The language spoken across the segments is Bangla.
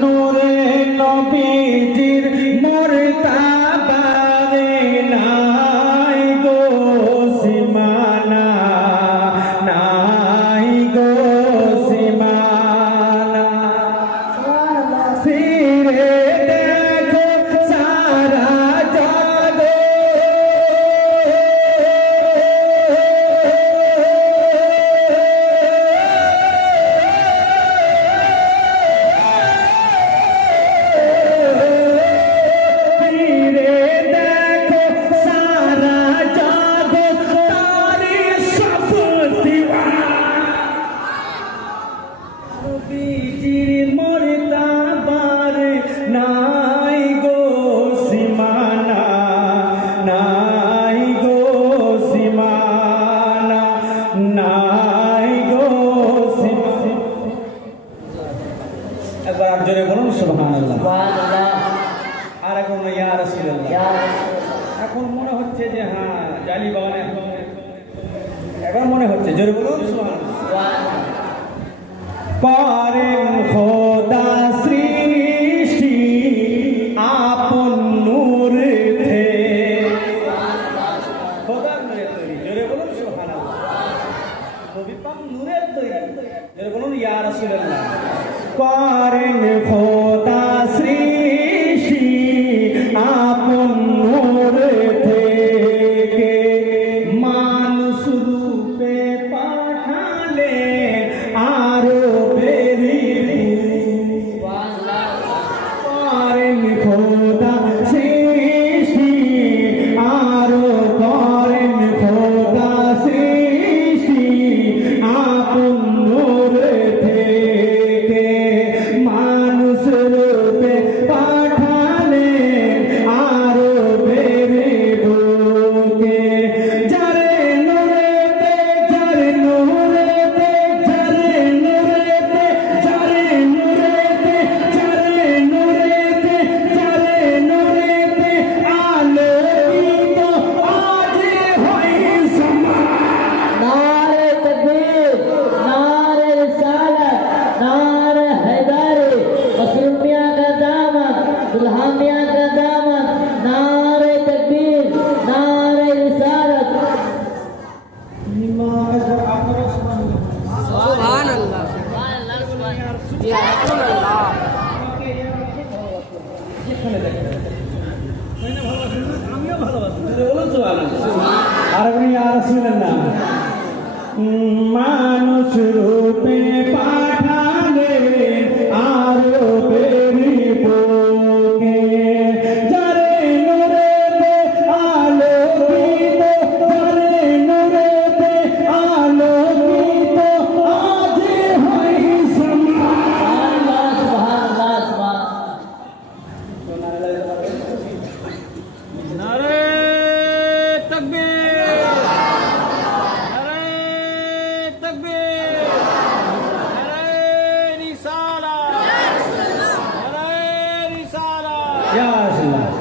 নূরে নবীজির মুর্তাবারে নাই গো সীমানা, নাই গো সীমানা। ফিরে দেখো সারা জগৎ, নবীজির মুর্তাবারে নাই গো সীমানা, নাই গো সীমানা, নাই গো সীমানা। একবার আর জোরে বলুন সুবহানাল্লাহ। আর এখন ইয়া রাসূলুল্লাহ। এখন মনে হচ্ছে যে হ্যাঁ জালি বাগানে এখন মনে হচ্ছে, জোরে বলুন সুবহানাল্লাহ। করেন খোদা সৃষ্টি আপন নূর থে, খোদার নূরে তৈরি, জোরে বলুন সুবহানাল্লাহ। নবী পাক নূরের তৈরি, জোরে বলুন ইয়া রাসূলুল্লাহ। করেন খোদা সৃষ্টি আপন নূর থেকে, মানুষ রূপে পাঠালে আরো করেন খোদা সৃষ্টি, আরো করেন খোদা সৃষ্টি আপন নূর থেকে, মানুষ রূপে পাঠালে আরো বেড়ে বুকে। যারে নূরেতে, যারে নূরেতে, যারে নূরেতে, যারে নূরেতে, যারে নূরেতে, যারে নূরেতে আলোকিত আজ হয় সমাজ। नारे तकबीर, नारे रिसालत, नारे हैदरी, मसरूम मियां का दामन, दुल्हा मियां का दामन, नारे तकबीर, नारे रिसालत। আর ইয়া রাসূলুল্লাহ। মানুষ রূপে পাঠালে আরো বেরি বুকে, যারে নূরেতে আলোকিত, যারে নূরেতে আলোকিত আজ হয় সমাজ। सुभान अल्लाह, सुभान नारे तकबीर, नारे तकबीर, नारे रिसालत, नारे रिसालत। ইয়া রাসূলুল্লাহ।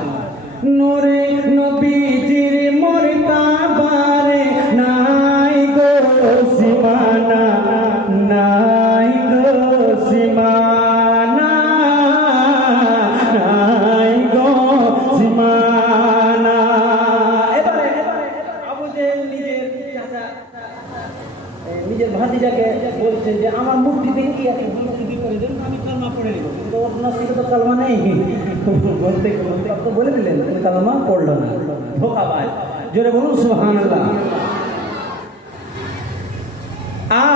নূরে নবীজির মুর্তাবারে নাই গো সীমানা, নাই গো সীমানা, নাই গো সীমানা। এবারে আবু জেহেল নিজের চাচা, নিজের ভাতিজাকে বলছেন যে আমার মুক্তি দেখি আছে, মুক্তি কি করে দেন, আমি কালমা পড়ে নেব। কিন্তু ওর নসিবে তো কালমা নেই, বলতে তো বলে দিলেন তুমি কালমা পড়লো না, ধোঁকাবাজ। জোরে বলুন সুবহানাল্লাহ।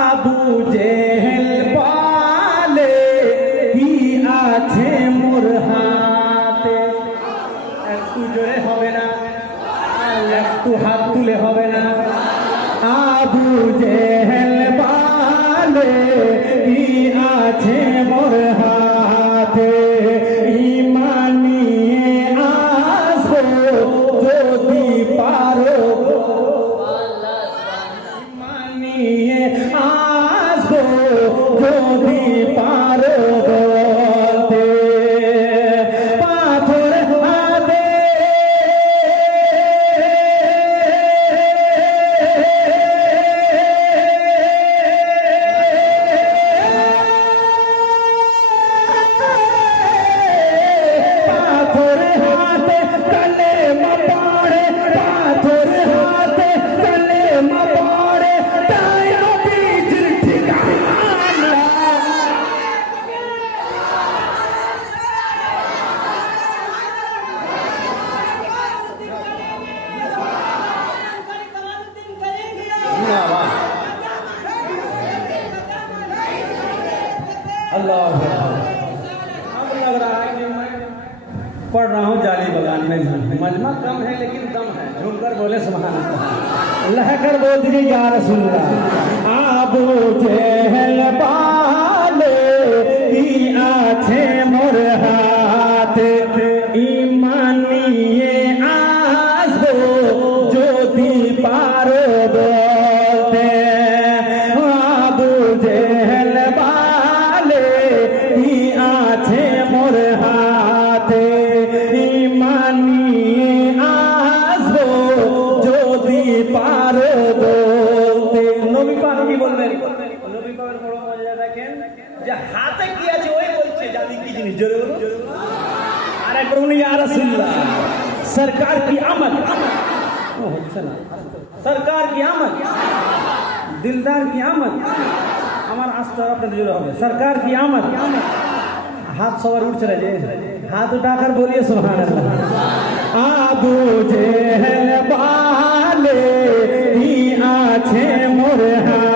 আবু জেহেল বলে কি আছে মোর হাতে, একটু জোরে হবে না, একটু হাত তুলে হবে না। আবু জেহেল বলে কি আছে মোর হাতে, ঈমান নিয়ে আসবো যদি পারো, ঈমান নিয়ে আসবো যদি পারো বলতে। পাথর হাতে अब लग रहा है कि मैं पढ़ रहा हूँ जाली बगान में। मजमा कम है लेकिन दम है। झूमकर बोले सुभान अल्लाह। लहकर बोल दीजिए या रसूल अल्लाह। आबू जेहल बाले की आँखें मोर हाथ ईमानिए आसो ज्योति पारो बोलते। आबू जेहल बाले की आँखें मोर हाथ ईमानिए आसो ज्योति पारो बोलते। নবী পাক কি বলবেন? নবী পাকের বড় মজা দেখেন যে হাতে কি আছে ওই বলছে জানি কি জিনিস জোরে বলুন। আর একবার বলুন ইয়া রাসূলুল্লাহ। सरकार की आमद सरकार की आमद दिलदार की आमद আমার আস্থা আপনাদের জোরে হবে। सरकार की आमद हाथ सवार उठ चले जाए हाथ उठाकर बोलिए सुभान अल्लाह। आबू जेहल बाले की आँखें मोर हाथ